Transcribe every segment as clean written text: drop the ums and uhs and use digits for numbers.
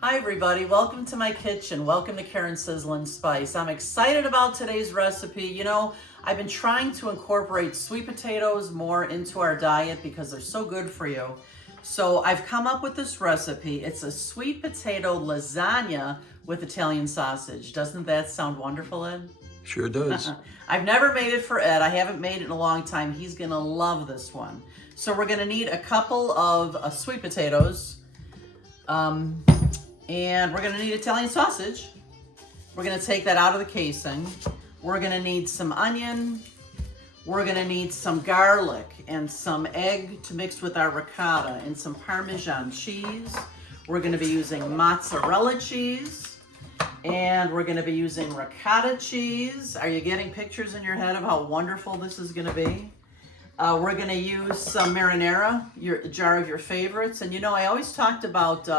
Hi everybody, welcome to my kitchen. Welcome to Karen's Sizzlin' Spice. I'm excited about today's recipe. You know, I've been trying to incorporate sweet potatoes more into our diet because they're so good for you. So I've come up with this recipe. It's a sweet potato lasagna with Italian sausage. Doesn't that sound wonderful, Ed? Sure does. I've never made it for Ed. I haven't made it in a long time. He's gonna love this one. So we're gonna need a couple of sweet potatoes. And we're gonna need Italian sausage. We're gonna take that out of the casing. We're gonna need some onion. We're gonna need some garlic and some egg to mix with our ricotta and some Parmesan cheese. We're gonna be using mozzarella cheese. And we're gonna be using ricotta cheese. Are you getting pictures in your head of how wonderful this is gonna be? We're gonna use some marinara, a jar of your favorites. And you know, I always talked about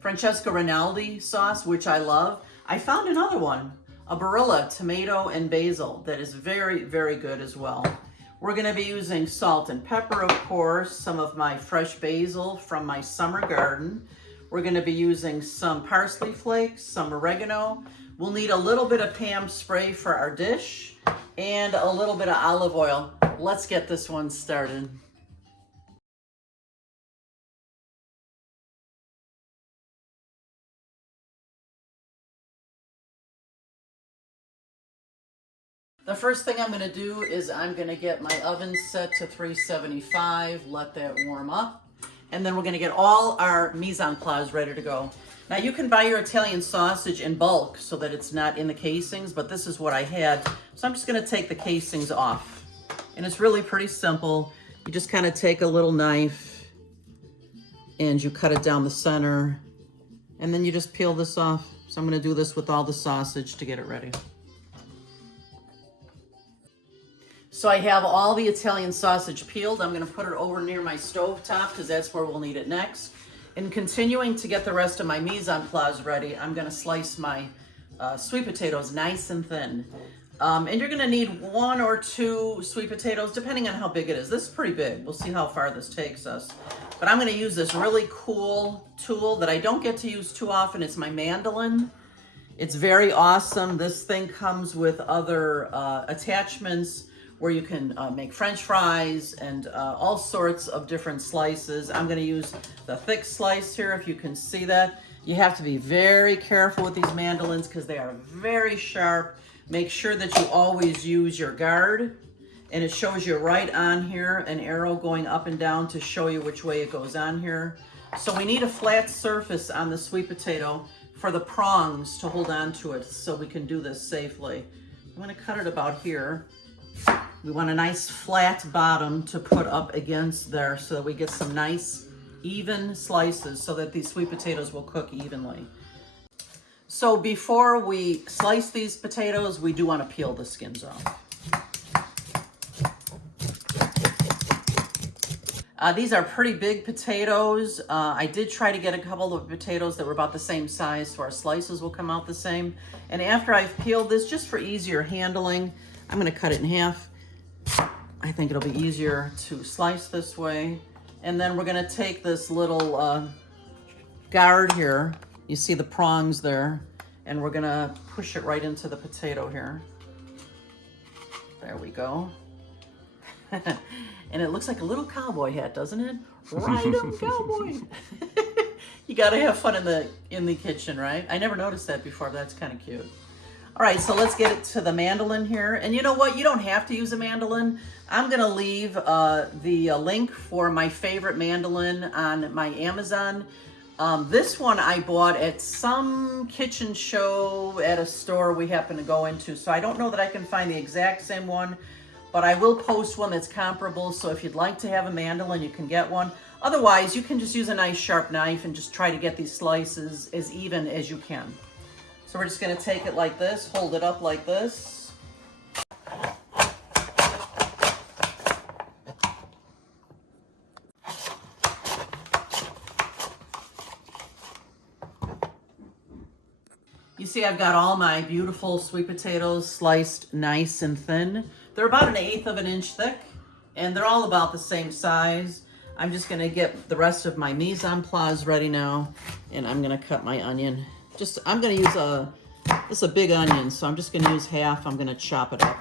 Francesco Rinaldi sauce, which I love. I found another one, a Barilla tomato and basil, that is very, very good as well. We're gonna be using salt and pepper, of course, some of my fresh basil from my summer garden. We're gonna be using some parsley flakes, some oregano. We'll need a little bit of Pam spray for our dish and a little bit of olive oil. Let's get this one started. The first thing I'm gonna do is I'm gonna get my oven set to 375, let that warm up, and then we're gonna get all our mise en place ready to go. Now you can buy your Italian sausage in bulk so that it's not in the casings, but this is what I had. So I'm just gonna take the casings off. And it's really pretty simple. You just kind of take a little knife and you cut it down the center, and then you just peel this off. So I'm gonna do this with all the sausage to get it ready. So I have all the Italian sausage peeled. I'm gonna put it over near my stove top because that's where we'll need it next. And continuing to get the rest of my mise en place ready, I'm gonna slice my sweet potatoes nice and thin. And you're gonna need 1 or 2 sweet potatoes, depending on how big it is. This is pretty big. We'll see how far this takes us. But I'm gonna use this really cool tool that I don't get to use too often. It's my mandolin. It's very awesome. This thing comes with other attachments where you can make French fries and all sorts of different slices. I'm gonna use the thick slice here, if you can see that. You have to be very careful with these mandolins because they are very sharp. Make sure that you always use your guard. And it shows you right on here, an arrow going up and down to show you which way it goes on here. So we need a flat surface on the sweet potato for the prongs to hold on to it so we can do this safely. I'm gonna cut it about here. We want a nice flat bottom to put up against there so that we get some nice even slices so that these sweet potatoes will cook evenly. So before we slice these potatoes, we do want to peel the skins off. These are pretty big potatoes. I did try to get a couple of potatoes that were about the same size so our slices will come out the same. And after I've peeled this, just for easier handling, I'm gonna cut it in half. I think it'll be easier to slice this way. And then we're gonna take this little guard here. You see the prongs there. And we're gonna push it right into the potato here. There we go. And it looks like a little cowboy hat, doesn't it? Ride 'em, cowboy. You gotta have fun in the kitchen, right? I never noticed that before, but that's kind of cute. All right, so let's get it to the mandolin here. And you know what? You don't have to use a mandolin. I'm gonna leave the link for my favorite mandolin on my Amazon. This one I bought at some kitchen show at a store we happen to go into. So I don't know that I can find the exact same one, but I will post one that's comparable. So if you'd like to have a mandolin, you can get one. Otherwise, you can just use a nice sharp knife and just try to get these slices as even as you can. So we're just gonna take it like this, hold it up like this. You see I've got all my beautiful sweet potatoes sliced nice and thin. They're about 1/8 of an inch thick, and they're all about the same size. I'm just gonna get the rest of my mise en place ready now, and I'm gonna cut my onion. I'm gonna use this is a big onion, so I'm just gonna use half. I'm gonna chop it up.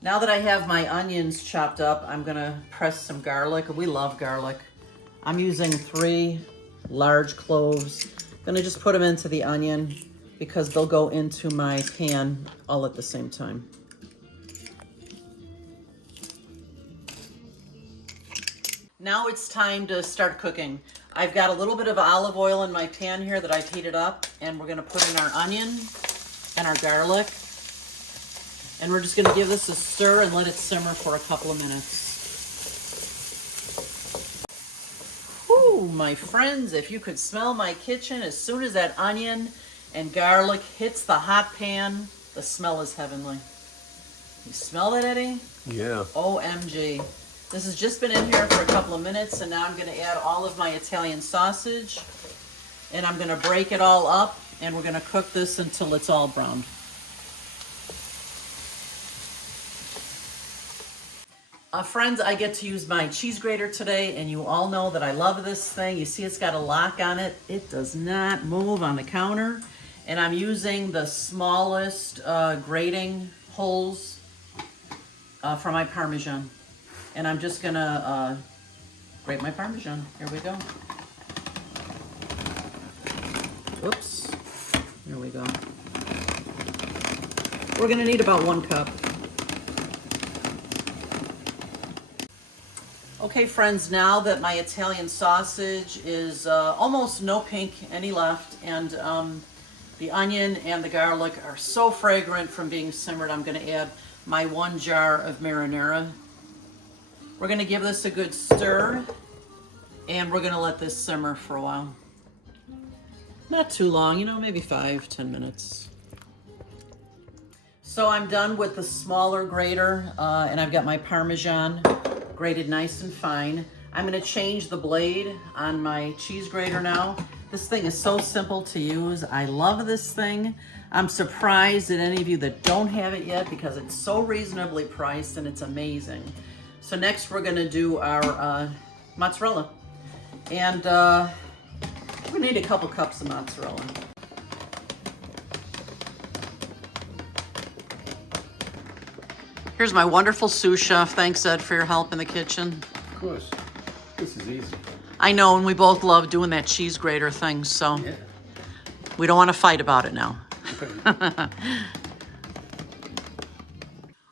Now that I have my onions chopped up, I'm gonna press some garlic. We love garlic. I'm using 3 large cloves. I'm gonna just put them into the onion because they'll go into my pan all at the same time. Now it's time to start cooking. I've got a little bit of olive oil in my pan here that I've heated up, and we're gonna put in our onion and our garlic. And we're just gonna give this a stir and let it simmer for a couple of minutes. Whew, my friends, if you could smell my kitchen, as soon as that onion and garlic hits the hot pan, the smell is heavenly. You smell that, Eddie? Yeah. OMG. This has just been in here for a couple of minutes, and now I'm gonna add all of my Italian sausage, and I'm gonna break it all up, and we're gonna cook this until it's all browned. Friends, I get to use my cheese grater today, and you all know that I love this thing. You see it's got a lock on it. It does not move on the counter. And I'm using the smallest grating holes for my Parmesan. And I'm just gonna grate my Parmesan. Here we go. Oops. Here we go. We're gonna need about 1 cup. Okay, friends, now that my Italian sausage is almost no pink any left, and the onion and the garlic are so fragrant from being simmered, I'm going to add my 1 jar of marinara. We're going to give this a good stir, and we're going to let this simmer for a while. Not too long, maybe 5-10 minutes. So I'm done with the smaller grater, and I've got my Parmesan grated nice and fine. I'm gonna change the blade on my cheese grater now. This thing is so simple to use. I love this thing. I'm surprised at any of you that don't have it yet because it's so reasonably priced and it's amazing. So next we're gonna do our mozzarella. And we need a couple cups of mozzarella. Here's my wonderful sous chef. Thanks, Ed, for your help in the kitchen. Of course. This is easy. I know, and we both love doing that cheese grater thing, so Yeah. we don't want to fight about it now.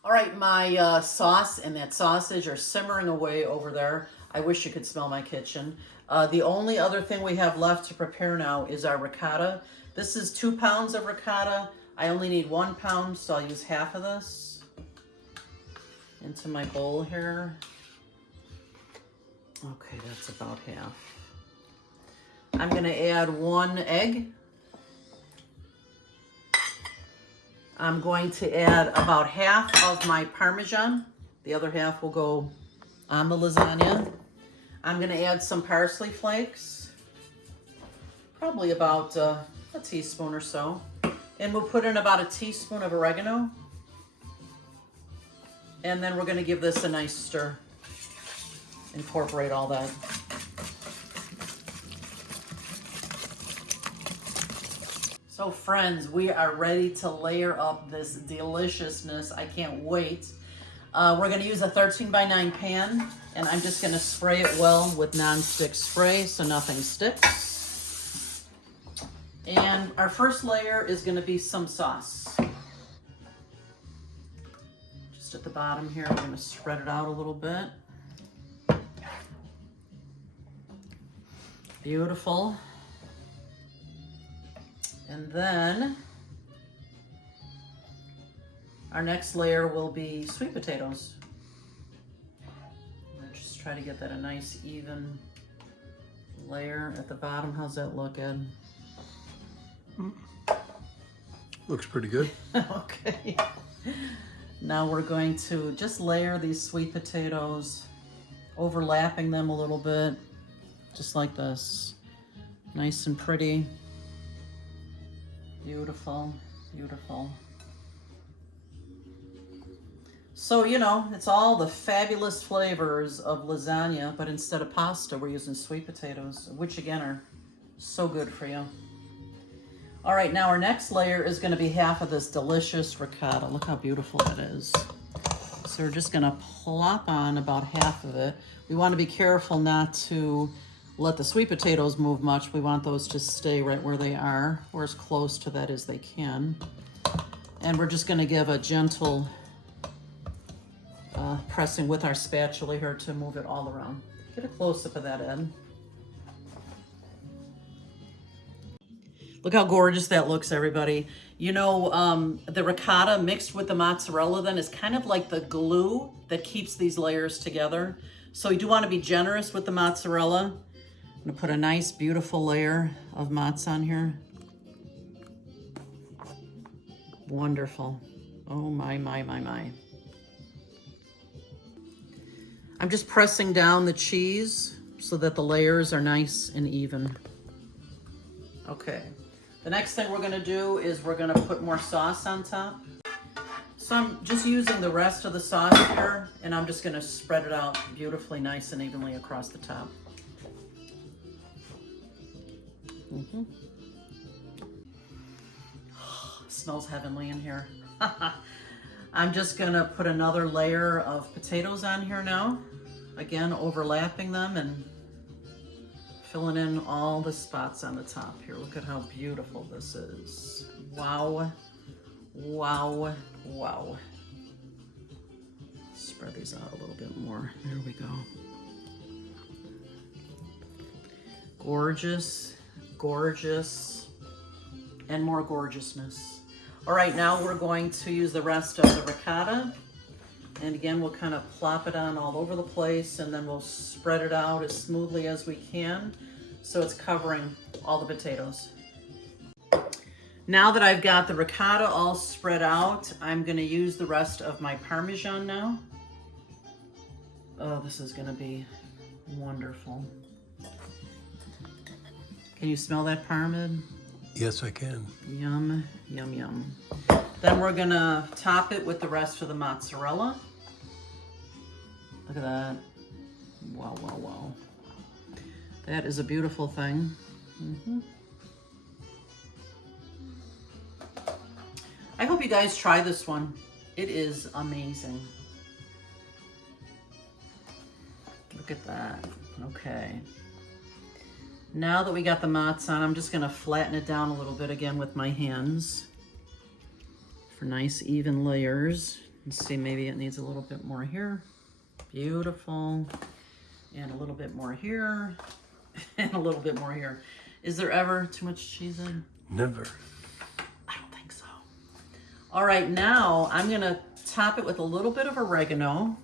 All right, my sauce and that sausage are simmering away over there. I wish you could smell my kitchen. The only other thing we have left to prepare now is our ricotta. This is 2 pounds of ricotta. I only need 1 pound, so I'll use half of this into my bowl here. Okay, that's about half. I'm gonna add 1 egg. I'm going to add about half of my Parmesan. The other half will go on the lasagna. I'm gonna add some parsley flakes, probably about a teaspoon or so. And we'll put in about a teaspoon of oregano. And then we're gonna give this a nice stir. Incorporate all that. So friends, we are ready to layer up this deliciousness. I can't wait. We're gonna use a 13x9 pan, and I'm just gonna spray it well with non-stick spray so nothing sticks. And our first layer is gonna be some sauce. Just at the bottom here, we're gonna spread it out a little bit. Beautiful. And then our next layer will be sweet potatoes. I'm gonna just try to get that a nice even layer at the bottom. How's that look, Ed? Looks pretty good. Okay. Now we're going to just layer these sweet potatoes, overlapping them a little bit, just like this. Nice and pretty. Beautiful. Beautiful. So, you know, it's all the fabulous flavors of lasagna, but instead of pasta, we're using sweet potatoes, which again are so good for you. All right, now our next layer is going to be half of this delicious ricotta. Look how beautiful that is. So we're just going to plop on about half of it. We want to be careful not to let the sweet potatoes move much. We want those to stay right where they are, or as close to that as they can. And we're just going to give a gentle pressing with our spatula here to move it all around. Get a close-up of that, Ed. Look how gorgeous that looks, everybody. You know, the ricotta mixed with the mozzarella then is kind of like the glue that keeps these layers together. So you do want to be generous with the mozzarella. I'm gonna put a nice, beautiful layer of mozz on here. Wonderful. Oh my, my, my, my. I'm just pressing down the cheese so that the layers are nice and even. Okay. The next thing we're gonna do is we're gonna put more sauce on top. So I'm just using the rest of the sauce here, and I'm just gonna spread it out beautifully nice and evenly across the top. Smells heavenly in here. I'm just gonna put another layer of potatoes on here now. Again, overlapping them and filling in all the spots on the top here. Look at how beautiful this is. Wow, wow, wow. Spread these out a little bit more. There we go. Gorgeous, gorgeous, and more gorgeousness. All right, now we're going to use the rest of the ricotta. And again, we'll kind of plop it on all over the place, and then we'll spread it out as smoothly as we can so it's covering all the potatoes. Now that I've got the ricotta all spread out, I'm gonna use the rest of my Parmesan now. Oh, this is gonna be wonderful. Can you smell that Parmesan? Yes, I can. Yum, yum, yum. Then we're gonna top it with the rest of the mozzarella. Look at that. Wow, wow, wow. That is a beautiful thing. I hope you guys try this one. It is amazing. Look at that. Okay. Now that we got the mozz on, I'm just gonna flatten it down a little bit again with my hands for nice even layers. Let's see, maybe it needs a little bit more here. Beautiful. And a little bit more here. And a little bit more here. Is there ever too much cheese in? Never. I don't think so. All right, now I'm gonna top it with a little bit of oregano.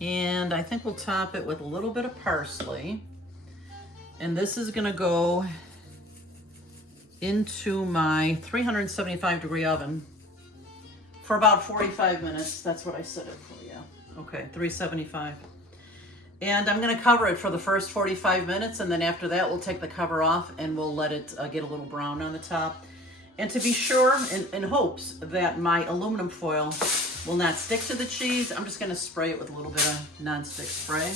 And I think we'll top it with a little bit of parsley. And this is gonna go into my 375-degree oven for about 45 minutes. That's what I set it for, yeah. Okay, 375. And I'm gonna cover it for the first 45 minutes, and then after that, we'll take the cover off and we'll let it get a little brown on the top. And to be sure, in hopes that my aluminum foil will not stick to the cheese, I'm just gonna spray it with a little bit of nonstick spray.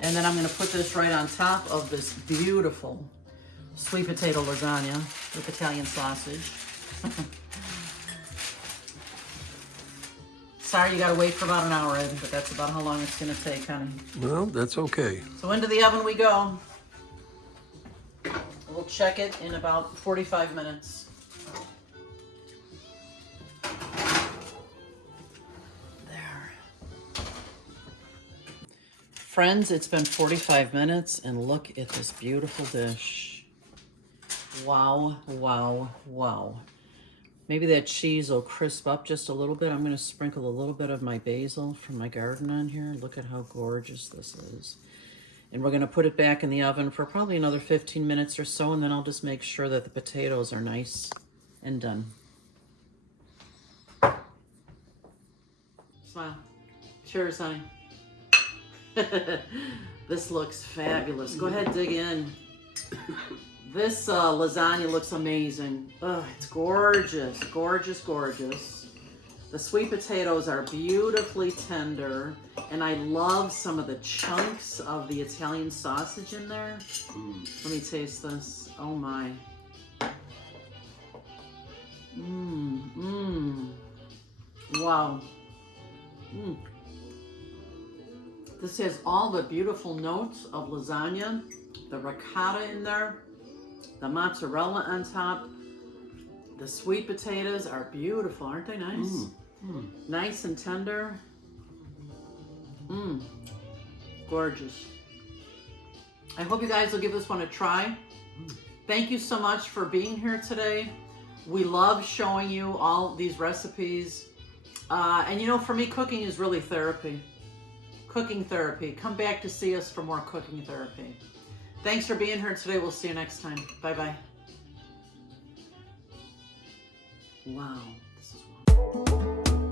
And then I'm gonna put this right on top of this beautiful sweet potato lasagna with Italian sausage. Sorry, you gotta wait for about an hour, Ed, but that's about how long it's gonna take, honey. Well, that's okay. So into the oven we go. We'll check it in about 45 minutes. There. Friends, it's been 45 minutes, and look at this beautiful dish. Wow, wow, wow. Maybe that cheese will crisp up just a little bit. I'm gonna sprinkle a little bit of my basil from my garden on here. Look at how gorgeous this is. And we're gonna put it back in the oven for probably another 15 minutes or so, and then I'll just make sure that the potatoes are nice and done. Smile. Cheers, honey. This looks fabulous. Go ahead, dig in. This lasagna looks amazing. Ugh, it's gorgeous, gorgeous, gorgeous. The sweet potatoes are beautifully tender, and I love some of the chunks of the Italian sausage in there. Let me taste this. Oh my. Wow. This has all the beautiful notes of lasagna, the ricotta in there, the mozzarella on top. The sweet potatoes are beautiful, aren't they nice? Nice and tender. Gorgeous. I hope you guys will give this one a try. Thank you so much for being here today. We love showing you all these recipes. And you know, for me, cooking is really therapy. Cooking therapy. Come back to see us for more cooking therapy. Thanks for being here today. We'll see you next time. Bye-bye. Wow, this is wonderful.